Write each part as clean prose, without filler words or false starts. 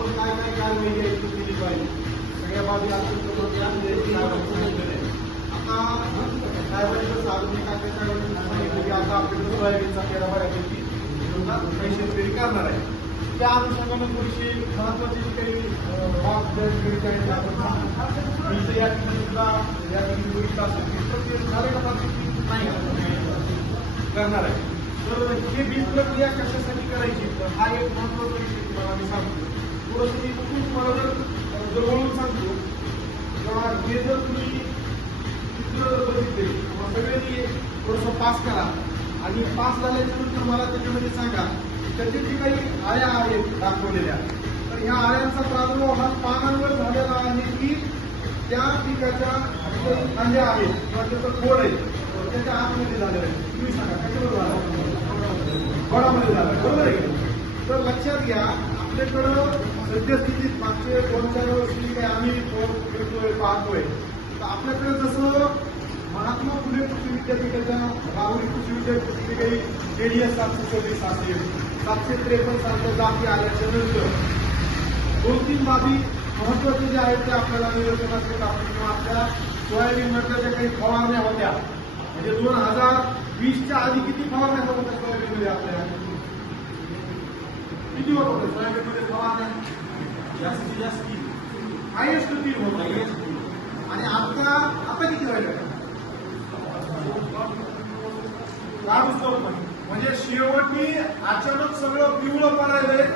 आपण काय काय कारवाई घ्यायची केली पाहिजे सगळ्या बाबी आपण आता ड्रायव्हरचं सार्वजनिक सांगितलं की आता आपल्याकडे सोयाबीनचा पेरा बऱ्यापैकी पैसे फेरी करणार आहे. त्या अनुषंगानं थोडीशी महत्वाची जी काही या ठिकाणी सुद्धा या ठिकाणी बघितलं असेल नाही करणार आहे. तर हे बीज प्रक्रिया कशासाठी करायची तर हा एक महत्वाचा विषय तुम्हाला मी सांगतो. थोडंसं मी खूप मला जवळून सांगतो किंवा हे जर तुम्ही चित्र बघितले सगळ्यांनी थोडंसं पास करा आणि पास झाल्याच्यानंतर मला त्याच्यामध्ये सांगा त्याच्या जे काही आळ्या आहेत दाखवलेल्या तर ह्या आळ्यांचा प्रादुर्भाव हा पानांवर झालेला आहे की त्या पिकाच्या कांद्या आहेत किंवा त्याचं खोड आहे त्याच्या आतमध्ये झालेलं आहे. तुम्ही सांगा कशावर झालं खोडामध्ये झालं बरोबर आहे. तर लक्षात घ्या आपल्याकडं सद्यस्थितीत मागचे 2-4 वर्षी काही आम्ही करतोय पाहतोय तर आपल्याकडे जसं महात्मा फुले कृषी विद्यापीठाच्या राहुरी कृषी विद्यापीठाचे काही JDS 724 असेल 753 सारख्या जाती आल्याच्या नंतर 2-3 बाबी महत्वाचे जे आहेत ते आपल्याला निदर्शनास येतात किंवा आपल्या सोयाबीन मधल्या ज्या काही फवारण्या होत्या म्हणजे 2020च्या आधी किती फवारण्या होत होत्या सोयाबीनमध्ये आपल्या किती होत होत्या सोयाबीनमध्ये फवारण्या जास्तीत जास्त हायेस्ट 3 होत आणि आता किती व्हायला म्हणजे शेवटी अचानक सगळं पिवळं पडायलंय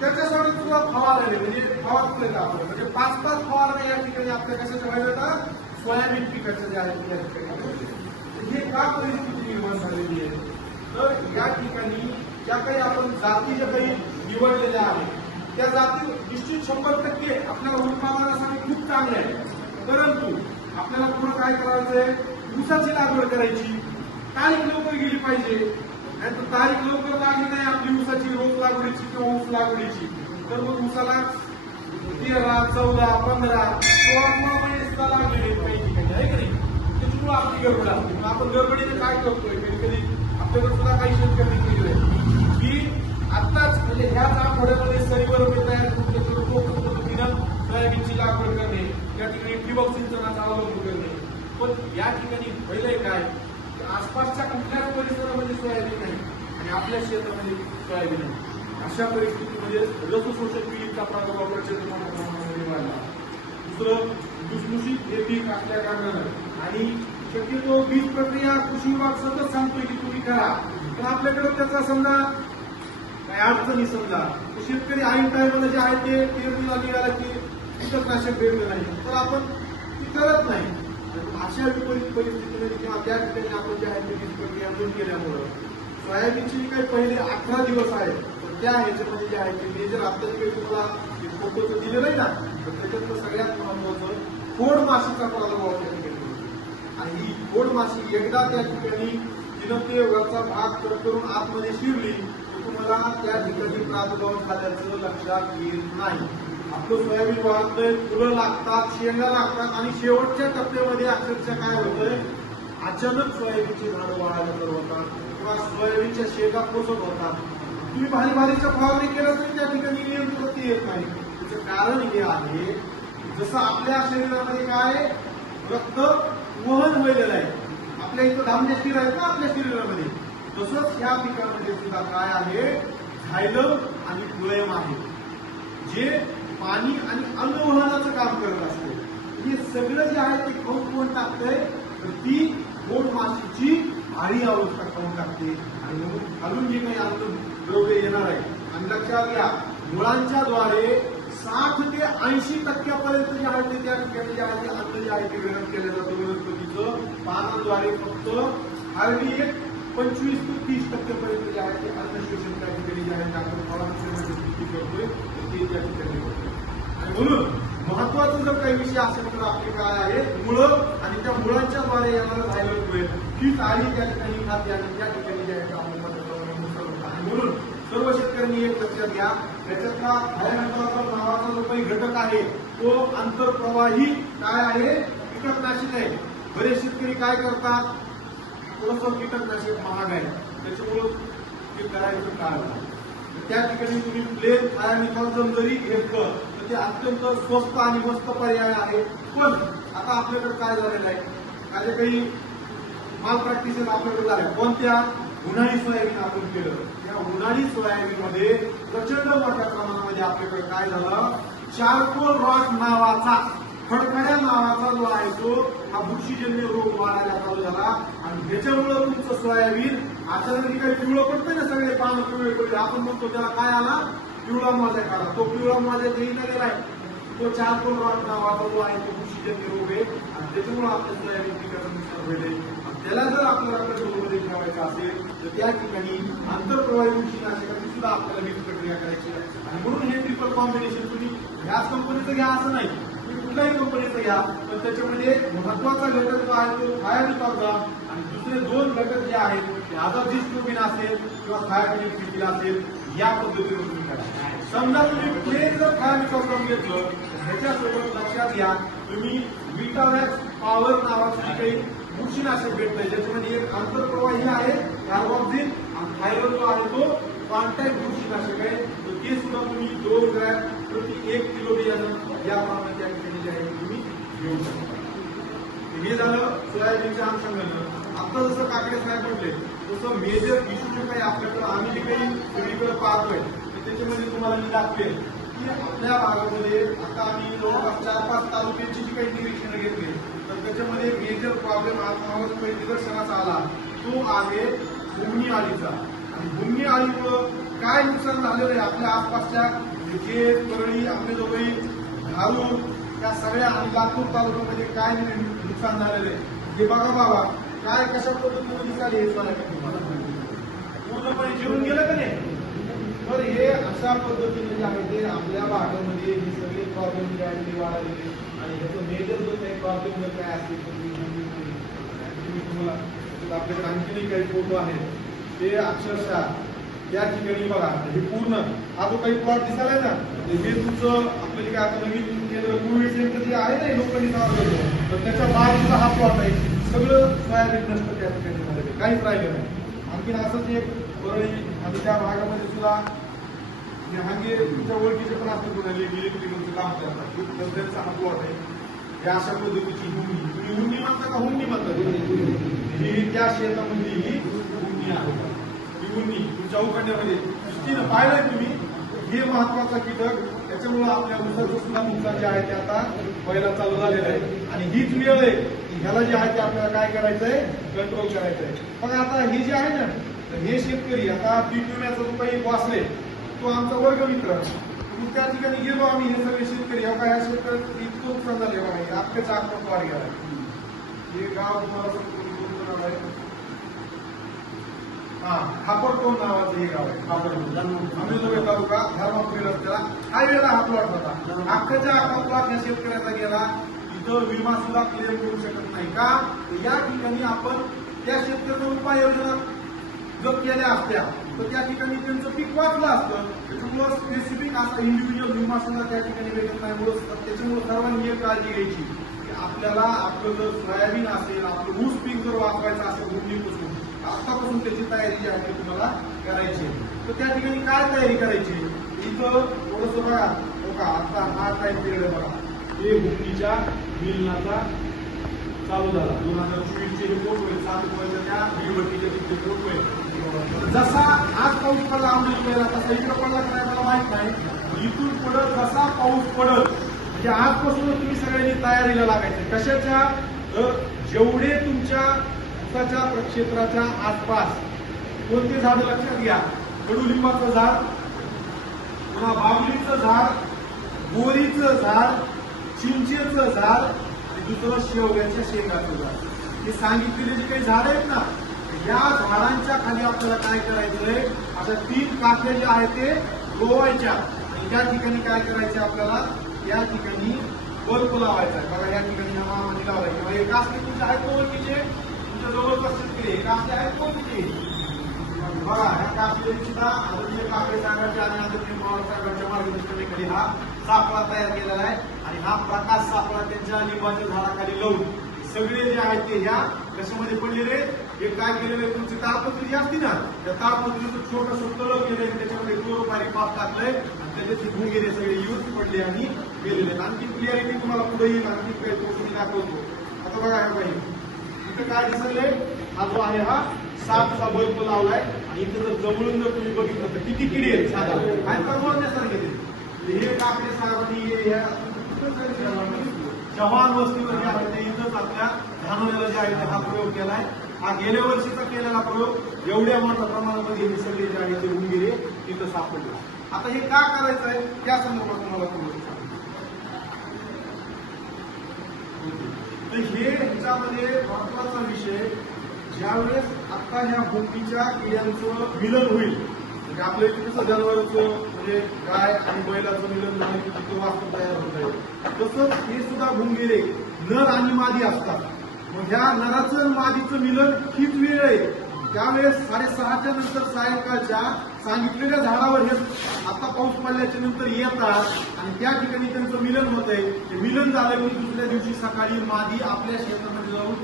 त्याच्यासाठी तुला फवारले म्हणजे फवारले आपलं म्हणजे 5-5 फवारण्या या ठिकाणी आपल्या कशाच्या व्हायला होता सोयाबीन पिकाच्या ज्या आहेत या ठिकाणी हे का परिस्थिती निर्माण झालेली आहे. तर या ठिकाणी ज्या काही आपण जाती ज्या काही निवडलेल्या आहेत त्या जाती निश्चित 100% आपल्याला उत्पादनासाठी खूप चांगल्या आहेत परंतु आपल्याला पुढे काय करायचंय ऊसाची लागवड करायची तारीख लवकर गेली पाहिजे आणि तारीख लवकर लागली नाही आपली ऊसाची रोज लागवडीची किंवा ऊस लागवडीची तर मग ऊसाला 13, 14, 15, 16 महिने सुद्धा लागलेले पाहिजे आहे की नाही. त्याच्यामुळे आपली गडबड असते मग आपण गडबडीने काय करतोय कधी कधी आपल्याकडे सुद्धा काही शेतकरी केले की आत्ताच म्हणजे ह्याच आठवड्यामध्ये सरीवर तयार करून पद्धतीनं सोयाबीनची लागवड करणे या ठिकाणी ठिबक सिंचनाचा अवलंब करणे. पण या ठिकाणी पहिलंय काय आसपासच्या कुठल्याच परिसरामध्ये सोयाबीन नाही आणि आपल्या शेतामध्ये सोयाबीन आहे. अशा परिस्थितीमध्ये रसशोषक पीडितचा प्रादुर्भाव प्रचंड प्रमाणामध्ये वाढला. दुसरं भुसभुशीत हे पीक असल्या कारणानं आणि शक्यतो बीज प्रक्रिया कृषी विभाग सतत सांगतोय की तुम्ही करा पण आपल्याकडे त्याचा समजा काही अडचणी समजा शेतकरी ऐन टायमाला जे आहे ते पेरणीला निघाला की कीटकनाशक भेटलं नाही तर आपण ती करत नाही. अशा विपरीत परिस्थितीमध्ये किंवा त्या ठिकाणी आपण जे आहे ते बीज प्रक्रिया बंद केल्यामुळं सोयाबीनचे जे काही पहिले 18 दिवस आहेत तर त्या ह्याच्यामध्ये जे आहे ते मेजर आता जे काही तुम्हाला फोटोचं दिलेलं आहे ना तर त्याच्यातलं सगळ्यात महत्वाचं खोड माशीचा प्रादुर्भाव त्या ठिकाणी आणि ही खोड माशी एकदा त्या ठिकाणी जिनं ते वरचा भाग कट करून आतमध्ये शिरली तर तुम्हाला त्या ठिकाणी प्रादुर्भाव झाल्याचं लक्षात येत नाही. आपलं सोयाबीन वाढतंय फुलं लागतात शेंगा लागतात आणि शेवटच्या टप्प्यामध्ये अक्षरशः काय होतंय अचानक सोयाबीनची झाडं वाढायला सुरू होतात किंवा सोयाबीनच्या शेंगा पोचत होतात. तुम्ही भारीच्या फवारणी केलं तरी त्या ठिकाणी नियंत्रण येत नाही. त्याचं कारण हे आहे जसं आपल्या शरीरामध्ये काय रक्त वहन व्हायलेलं आहे आपल्या इथं धान्य शिर आहेत ना आपल्या शरीरामध्ये तसंच ह्या पिकामध्ये सुद्धा काय आहे झायलम आणि फ्लोएम आहे जे पाणी आणि अन्नवहनाचं काम करत असते. हे सगळं जे आहे ते खाऊन कोण टाकतंय तर ती खोड माशीची भारी अवस्था खाऊन टाकते आणि म्हणून खालून जे काही अन्न द्रव्य येणार आहे आणि लक्षात घ्या मुळांच्या द्वारे 60 ते 80% जे आहे ते त्या ठिकाणी जे आहे ते अन्न जे आहे ते ग्रहण केलं जातं वनस्पतीचं पानाद्वारे फक्त हार्डली 25 ते 30% जे आहे ते अन्न शोषण त्या ठिकाणी जे आहे ते आपण फळांची करतोय ते त्या ठिकाणी होतोय. आणि म्हणून महत्वाचं जर काही विषय असेल तर आपले काय आहे मुळं आणि त्या मुळांच्या द्वारे येणारं झायलं मिळेल ही तारी त्या ठिकाणी खाते आणि त्या ठिकाणी जे आहे ते आपण आणि म्हणून सर्व शेतकऱ्यांनी एक लक्षात घ्या त्याच्यातला हायमेट्रॉल नावाचा जो काही घटक आहे तो आंतरप्रवाही काय आहे कीटकनाशक आहे. बरेच शेतकरी काय करतात थोडंसं कीटकनाशक महाग आहे त्याच्यामुळं ते करायचं काय त्या ठिकाणी तुम्ही प्लेन थायामिथॉक्झम जरी घेतलं तर ते अत्यंत स्वस्त आणि मस्त पर्याय आहे. पण आता आपल्याकडे काय झालेलं आहे, काही माल प्रॅक्टिसेस आपल्याकडे झाल्या. कोणत्या? उन्हाळी सोयाबीन आपण केलं. या उन्हाळी सोयाबीन मध्ये प्रचंड मोठ्या प्रमाणामध्ये आपल्याकडे काय झालं, चारकोल रॉट नावाचा खडखड्या नावाचा जो आहे तो हा बुरशीजन्य रोग वाढायला चालू झाला. आणि त्याच्यामुळे तुमचं सोयाबीन अचानक काही पिवळं पडतंय ना, सगळे पानं पिवळे पडले. आपण म्हणतो त्याला काय आला, पिवळा माझ्या काढा. तो पिवळा माझ्या देईना गेलाय. तो चारकोल रॉट नावाचा जो आहे तो बुरशीजन्य रोग आहे आणि त्याच्यामुळे आपल्या सोयाबीन पिकाचं नुकसान होईल. त्याला जर आपल्याला कंट्रोलमध्ये ठेवायचं असेल तर त्या ठिकाणी आंतरप्रवाही बुरशीनाशकाची सुद्धा आपल्याला वीज प्रक्रिया करायची आहे. आणि म्हणून हे ट्रिपल कॉम्बिनेशन तुम्ही ह्याच कंपनीचं घ्या असं नाही, तुम्ही कुठल्याही कंपनीचं घ्या, पण त्याच्यामध्ये महत्वाचा घटक जो आहे तो थायामिथॉक्झम आणि दुसरे दोन घटक जे आहेत ते अझाथिस्ट्रोबिन असेल किंवा थायामिथॉक्झम असेल, या पद्धतीने तुम्ही करा. समजा तुम्ही प्लेन जर थायामिथॉक्झम घेतलं तर ह्याच्यासोबत लक्षात घ्या तुम्ही विटावॅक्स पॉवर नावाचं जे काही बुरशीनाशक भेटलंय ज्याच्यामध्ये एक आंतरप्रवाही आहे कार्बोक्सिल आणि थायरॉइड जो आहे तो कॉन्टॅक्ट बुरशीनाशक आहे. तर ते सुद्धा तुम्ही 2 ग्रॅम प्रति 1 किलो बियाणं या प्रमाणे त्या ठिकाणी जे आहे तुम्ही घेऊ शकता. हे झालं सोयाबीनच्या अनुषंगानं. आता जसं काकडे साहेब म्हटले तसं मेजर इश्यू जे काही आपल्याकडे आम्ही जे काही सगळीकडे पाहतोय त्याच्यामध्ये तुम्हाला मी दाखवेल की आपल्या भागामध्ये आता आम्ही जवळपास 4-5 तालुक्यांची जी काही निरीक्षणं घेतली तर त्याच्यामध्ये मेजर प्रॉब्लेम आज मला निदर्शनास आला तो आहे भूमनी अळीचा. आणि भूमनी अळीमुळं काय नुकसान झालेलं आहे आपल्या आसपासच्या जे परळी आपले जो काही धारूर त्या सगळ्या आणि लातूर तालुक्यामध्ये काय नुकसान झालेलं आहे हे बघा बाबा. काय कशा पद्धतीने दिसाले हे तुम्हाला पूर्णपणे जेवून गेलं का नाही. तर हे अशा पद्धतीने जे आहे ते आपल्या भागामध्ये हे सगळे प्रॉब्लेम जे आहेत ते वाढलेले आणि ह्याचं मेजर जो काही प्रॉब्लेम जर काय असेल तर तुम्ही तुम्हाला आपल्याकडे आणखीनही काही फोटो आहेत ते अक्षरशः त्या ठिकाणी बघा. हे पूर्ण हा जो काही प्लॉट दिसायला ना हे तुमचं आपलं जे काय आता नवीन केंद्र कोविड सेंटर जे आहे ना लोकांनी तर त्याच्या बाजूचा हा प्लॉट आहे. सगळं सोयाबीन नष्ट त्या ठिकाणी झालेलं काहीच राहिलं नाही. आणखीन असंच एक परळी आणि त्या भागामध्ये सुद्धा हांगे तुमच्या ओळखीचे पण असं कोणाले इलेक्ट्रिकलचं काम करतात त्यांचा हा प्लॉट आहे. हे अशा पद्धतीची हुंडी, तुम्ही हुंडी म्हणता का हुंडी म्हणता, ही त्या शेतामध्ये ही हुंडी आहे. ही हुंडी तुमच्या उकडण्यामध्ये दृष्टीनं पाहिलंय तुम्ही. हे महत्वाचा कीटक त्याच्यामुळे आपल्या ऊसाचं सुद्धा नुकसान जे आहे ते आता व्हायला चालू झालेलं आहे. आणि हीच वेळ आहे की ह्याला जे आहे ते आपल्याला काय करायचंय, कंट्रोल करायचंय. पण आता हे जे आहे ना तर हे शेतकरी आता पीक विम्याचा जो काही वाचले तो आमचा वर्गमित्र. त्या ठिकाणी गेलो आम्ही हे सगळे शेतकरी अवघा ह्या शेतकरी इतकं नुकसान झाले बघा. आपल्याचा आत्मक वाढ गेला. हे गाव तुम्हाला खापरटोन नावाचं हे गाव आहे. खापरटोन आंबेजोगाई तालुका धर्मापुरी रस्त्याला हा वेळेला हा प्लॉट होता. अख्खाच्या अख्खा प्लॉट या शेतकऱ्याचा गेला. इथं विमा सुद्धा क्लेम करू शकत नाही का. या ठिकाणी आपण त्या शेतकऱ्यांना उपाययोजना जर केल्या असत्या तर त्या ठिकाणी त्यांचं पीक वाचलं असतं. त्याच्यामुळं स्पेसिफिक असं इंडिव्हिज्युअल विमा सुद्धा त्या ठिकाणी भेटत नाही. त्याच्यामुळे सर्वांनी एक काळजी घ्यायची की आपल्याला आपलं जर सोयाबीन असेल आपलं ऊस पीक जर वापरायचं असेल भूमीपासून आतापासून त्याची तयारी जी आहे तुम्हाला करायची. तर त्या ठिकाणी काय तयारी करायची इथं थोडस बघा. बघा आता हा टाइम पिरियड बघा. हे भूमीच्या मिलनाचा चालू झाला 2024 चे फोटो आहे. 7 वर्षाच्या मेणबत्तीचे तिथे फोटो आहे. जसा आज पाऊस पडला आंबेजोगाईला तसा इकडे पडला काय मला माहित नाही. इथून पुढे जसा पाऊस पडल म्हणजे आजपासून तुम्ही सगळ्यांनी तयारीला लागायचं. कशाच्या तर जेवढे तुमच्या ऊसाच्या क्षेत्राच्या आसपास कोणते झाड लक्षात घ्या. कडुलिंबाचं झाड, पुन्हा बाबलीचं झाड, बोरीचं झाड, चिंचेचं झाड आणि दुसरं शेवग्याच्या शेंगाचं झाड. हे सांगितलेले जे काही झाड आहेत ना या झाडांच्या खाली आपल्याला काय करायचंय अशा 3 काठ्या ज्या आहेत ते रोवायच्या. आणि त्या ठिकाणी काय करायचे आपल्याला या ठिकाणी बल्ब लावायचा. बघा या ठिकाणी हवामानी लावायचे किंवा हे कासले तुमचे आहेत ओळखीचे तुमच्या जवळपास शेतकरी हे कासले आहेत ओळखीचे. बघा ह्या कासले सुद्धा आदरणीय काकडे साहेबांच्या आणि आदरणीय पवार साहेबांच्या मार्गदर्शनाखाली हा सापळा तयार केलेला आहे. आणि हा प्रकाश सापळा त्यांच्या लिंबाच्या झाडाखाली लावून सगळे जे आहेत ते ह्या कशामध्ये पडलेले हे काय केलेलं आहे तुमची ताडपत्री जी असती ना त्या ताडपत्रीचं छोटंसं तळ केलंय त्याच्यामध्ये क्लोरोफाईल पाप टाकलंय आणि त्याच्यात भुंगेरे सगळे यूज पडले आणि गेलेले आहेत. आणखी क्लिअरिटी तुम्हाला पुढे येईल, आणखी काही गोष्टी दाखवतो. आता बघा हे पाहिजे इथं काय दिसलंय, हा जो आहे हा 7चा बल्ब लावलाय आणि इथं जर जवळून जर तुम्ही बघितलं तर किती किडी आहेत साधा काय परवडण्यासारखे ते हे काकडे साहेबांनी जवान वस्तीवर जे आहे ते इथंच आपल्या धानोऱ्याला जे आहे ते हा प्रयोग केलाय. हा गेल्या वर्षीचा केलेला प्रयोग एवढ्या मोठ्या प्रमाणामध्ये हे सगळे जे आहे ते उंगिरे तिथं सापडले. आता हे का करायचं आहे त्या संदर्भात तुम्हाला थोडं तर हे ह्याच्यामध्ये महत्वाचा विषय, ज्यावेळेस आता ह्या भुंकीच्या किड्यांचं मिलन होईल, म्हणजे आपल्या इथे कसं जनावरांचं म्हणजे गाय आणि बैलाचं मिलन झालं की तिथं वास्तव तयार होत आहे, तसंच हे सुद्धा भुंगेरे नर आणि मादी असतात. मग ह्या नराचं आणि मादीचं मिलन हीच वेळ आहे. त्यावेळेस 6:30च्या नंतर सायंकाळच्या सांगितलेल्या झाडावर हे आता पाऊस पडल्याच्या नंतर येतात आणि त्या ठिकाणी त्यांचं मिलन होत आहे. ते मिलन झालं की दुसऱ्या दिवशी सकाळी मादी आपल्या शेतामध्ये जाऊन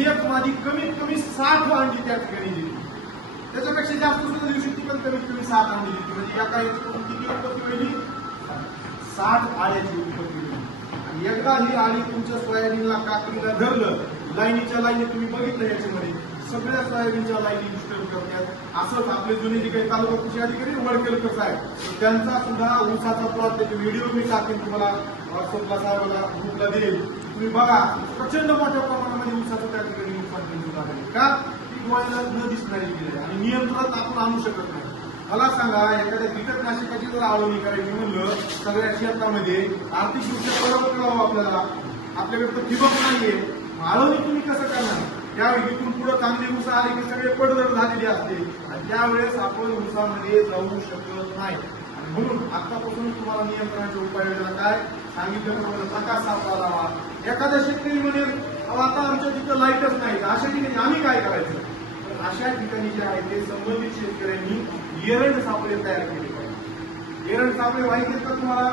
एक मादी कमीत कमी 60 अंडी त्या ठिकाणी दिली. त्याच्यापेक्षा जास्त सुद्धा देऊ शकते, पण कमीत कमी 7 अंडी दिली. म्हणजे एका याची किती उत्पत्ती होईल, 60 आळ्याची उत्पत्ती होईल. आणि एकदा ही आळी तुमच्या सोयाबीनला काकडीला धरलं, लाईनीच्या लाईनी तुम्ही बघितलं याच्यामध्ये सगळ्या सोयाबीनच्या लाईनी डिस्टर्ब करतात. असंच आपले जुने जे काही तालुका कृषी अधिकारी वडकेलकर साहेब त्यांचा सुद्धा ऊसाचा प्लॉट, त्याचे व्हिडिओ मी टाकेन तुम्हाला व्हॉट्सअपला साहेबाला ग्रुपला देईल, तुम्ही बघा. प्रचंड मोठ्या प्रमाणामध्ये ऊसाचं त्या ठिकाणी नुकसान केलं आहे. का ती डोळ्याला न दिसणारी गेली आणि नियंत्रणात आपण आणू शकत नाही. मला सांगा, एखाद्या कीटकनाशकाची जर आळवणी करायची म्हणलं सगळ्या शेतामध्ये आर्थिकदृष्ट्या बरोबर करावं आपल्याला, आपल्याकडे तर ठिबक नाहीये, आळवणी तुम्ही कसं करणार? त्यावेळी इथून पुढे चांगली ऊस आली की सगळे पडझड झालेली असते आणि त्यावेळेस आपण ऊसामध्ये जाऊ शकत नाही. आणि म्हणून आतापासून तुम्हाला नियंत्रणाचे उपाययोजना काय सांगितल्याप्रमाणे प्रकाश सापळा लावा. एखाद्या शेतकरी म्हणेल आता आमच्या तिथं लाईटच नाही, अशा ठिकाणी आम्ही काय करायचं? अशा ठिकाणी जे आहे ते संबंधित शेतकऱ्यांनी एरंड सापळे तयार केले पाहिजे. एरंड सापळे माहिती आहेत का तुम्हाला?